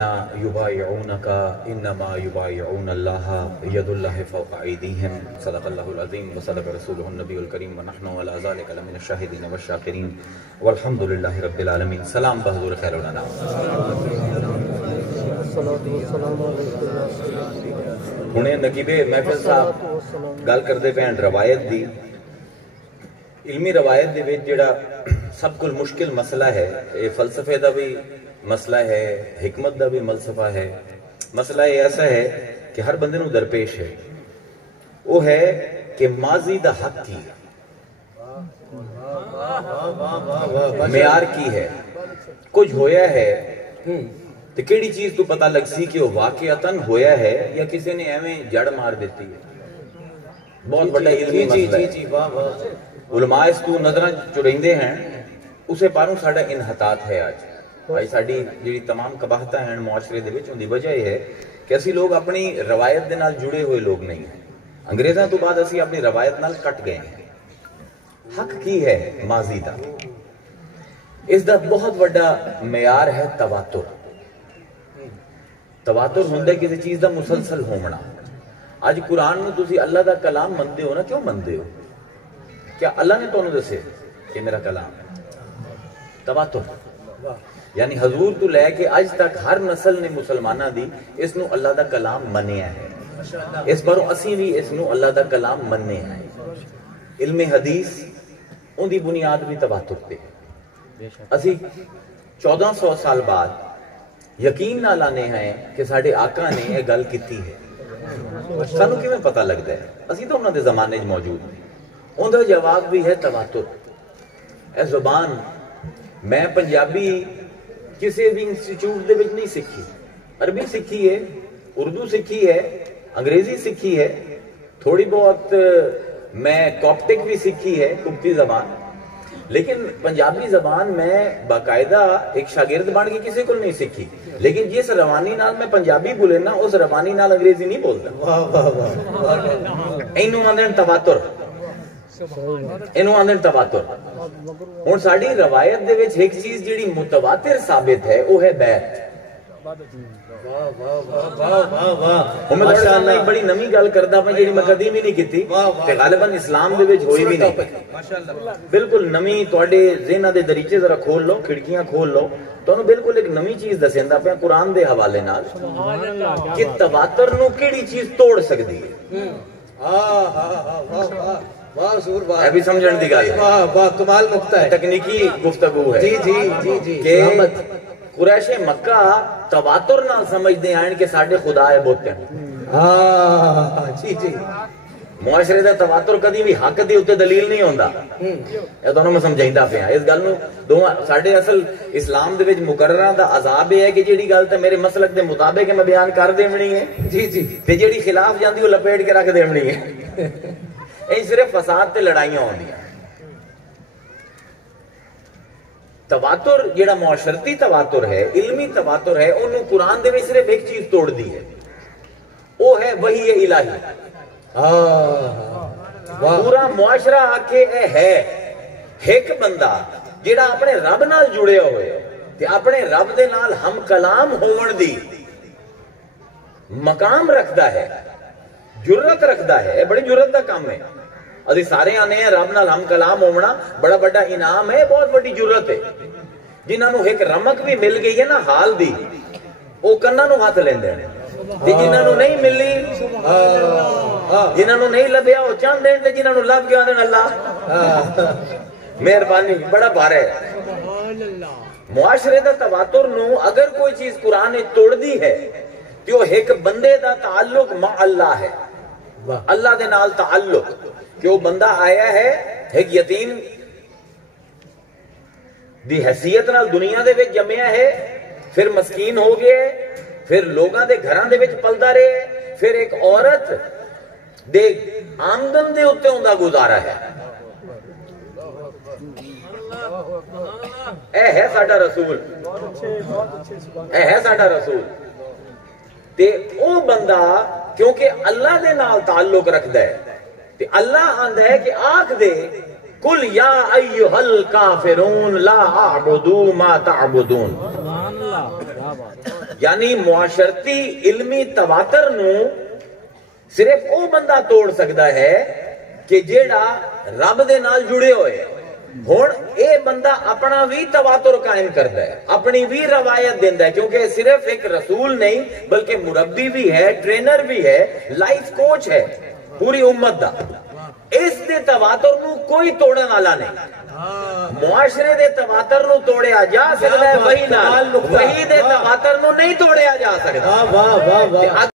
युबाइऊनक इन्नमा युबाइऊन अल्लाह यदुल्लाहि फौक़ अयदीहिम सदक़ल्लाहुल अज़ीम व सदक़ रसूलुहुन नबियुल करीम व नहनु अला ज़ालिका लमिन शाहिदीन व शाकिरीन वल्हम्दुलिल्लाहि रब्बिल आलमीन। सलाम बहज़ूर खैरुल अनाम। हुणे नकीबे महफिल साहब गल करदे पैन रवायत दी। इल्मी रवायत दे विच जेड़ा सब कुल मुश्किल मसला है, ये फलसफे दा भी मसला है, हिकमत दा भी मलसफा है। मसला ये ऐसा है कि हर बंदे नूं दरपेश है, वो है कि माजी दा हक की मेयार की है। कुछ होया है तो केड़ी चीज तो पता लग सी कि वो वाकयातन होया है या किसी ने एवें जड़ मार देती है। बहुत बड़ा इल्मी मसला है। उलमा इस तू नजर चुरेंदे हैं, उसे पारों साडा इनहतात है। आज भाई साडी जिहड़ी तमाम कबाहतां हैं मुआशरे दे विच, उहदी वजह यह है कि असी लोग अपनी रवायत दे नाल जुड़े हुए लोग नहीं हैं। अंग्रेज़ां तो बाद असी अपनी रवायत नाल कट गए हैं। हक की है माजी दा, इसदा बहुत बड़ा मेयार है तवातुर। तवातुर हुंदा किसी चीज दा मुसलसल होना। आज कुरान नूं तुसी अल्लाह दा कलाम मनदे हो ना, क्यों मनदे हो? क्या अल्लाह ने तुहानूं दसे कि मेरा कलाम है? तवातुर यानी हजूर तो लैके अज तक हर नस्ल ने मुसलमाना दी इसनू अल्लाह दा कलाम मन्निया है। इस बारों असी भी इसनू अल्लाह दा कलाम मन्ने हैं। इल्मे हदीस उनकी बुनियाद भी तवातुर पे है। असी 1400 साल बाद यकीन ना लाने हैं कि साडे आका ने यह गल कीती है। सानू किवें पता लगता है? असी तो उन्होंने जमाने च मौजूद नहीं। उनका जवाब भी है तवातुर। ए जुबान मैं पंजाबी किसी भी इंस्टीट्यूट दे विच नहीं सीखी। अरबी सीखी है, उर्दू सीखी है, अंग्रेजी सीखी है, थोड़ी बहुत मैं कॉप्टिक भी सीखी है, कुप्ती जबान। लेकिन पंजाबी जबान मैं बाकायदा एक शागिर्द बन के किसी को नहीं सीखी। लेकिन जिस रवानी नाल मैं पंजाबी बोले ना, उस रवानी नाल अंग्रेजी नहीं बोलता। वाह वाह वाह। इनू आंदे तवातुर, इनू आंदे तवातुर। हुण साडी रवायत दे विच एक चीज जिहड़ी मुतवातिर साबित है, वो है बैत। वाह वाह वाह वाह वाह। मैं माशाअल्लाह एक बड़ी नवी गल करदा मैं, जिहड़ी मैं कदी भी नहीं कीती ते गालिबन इस्लाम दे विच होई भी नहीं। माशाअल्लाह बिल्कुल नवी तुहाडे ज़हनां दे दरीचे जरा खोल लो, खिड़कियां खोल लो, तुहानूं बिल्कुल एक नवी चीज दसेंदा पिया कुरान दे हवाले नाल कि तवातुर नूं किहड़ी चीज तोड़ सकदी है। वाह ज़रूर वाह, अभी समझण दी गल है। वाह वाह, कमाल नुक्ता है, तकनीकी गुफ्तगू है। जी जी जी जी। कि कुरैशे मक्का तवातुर नाल समझदे आन कि साडे खुदा है बोते हैं। हां जी जी। मुआशरे दा तवातुर कदी भी हक दे उत्ते दलील नहीं होंदा। ये तुहानूं मैं समझाइंदा पिया। इस गल नूं दो साडे असल इस्लाम दे विच मुकर्ररा दा अजाब है कि जेड़ी गल ते मेरे मसलक दे मुताबिक मैं बयान कर देवनी है जी जी, ते जेड़ी खिलाफ जांदी वो लपेट के रख देवनी है। ये सिर्फ फसाद ते लड़ाइयां होंदियां। तवातुर जेड़ा मुआशरती तवातुर है, इल्मी तवातुर है, उन्होंने कुरान दे विच सिर्फ एक चीज तोड़ दी है, वो है वही इलाही। पूरा मुआशरा आके ए है एक बंदा जेड़ा अपने रब नाल जुड़े हुए ते अपने रब दे नाल हम कलाम होवन दी मकाम रखदा है, जुर्रत रखदा है। बड़ी जुर्रत दा काम है। अभी सारे आने हैं रब नाल हम कलाम होना बड़ा बड़ा इनाम है, बहुत बड़ी जुर्रत है। जिन्होंने एक रमक भी मिल गई है ना हाल दी, वो कन्ना नूं हाथ लेंदे हैं। जिन्होंने नहीं मिली, जिन्होंने नहीं लभ्या वो चाहते हैं, जिन्होंने लभ गया आंदे अल्लाह मेहरबानी, बड़ा भारा है। मुआशरे दा तवातुर नूं अगर कोई चीज कुरान ने तोड़ दी है तो एक बंदे दा ताल्लुक मा अल्लाह है। अल्लाह दे नाल ताल्लुक कि वो बंदा आया है एक यतीम दी हैसियत नाल दुनिया दे विच जम्मिया है, फिर मस्कीन हो गया, फिर लोगां दे घरां दे विच पलदा रहे, फिर एक औरत दे आमदन दे उत्ते उंदा गुजारा है। ए है साडा रसूल, ए है साडा रसूल। ते ओ बंदा क्योंकि अल्लाह दे नाल ताल्लुक रखदा है ते अल्लाह आंदा है कि आख दे कुल या अय्युहल काफिरून ला अअबुदु मा तअबुदून। सुभान अल्लाह, क्या बात। یعنی معاشرتی علمی تواتر نو صرف وہ بندہ توڑ سکتا ہے کہ جیڑا رب دے نال جڑے ہوئے. ہن اے بندہ اپنا بھی تواتر قائم کرتا ہے, اپنی بھی روایت دیندا ہے, کیونکہ صرف ایک رسول نہیں بلکہ مربی بھی ہے, ٹرینر بھی ہے, لائف کوچ ہے پوری امت دا. اس دے تواتر نو کوئی توڑن والا نہیں. معاشرے دے تواتر نو توڑیا جا سکتا ہے, وہی نال وہی دے تواتر نو نہیں توڑیا جا سکتا.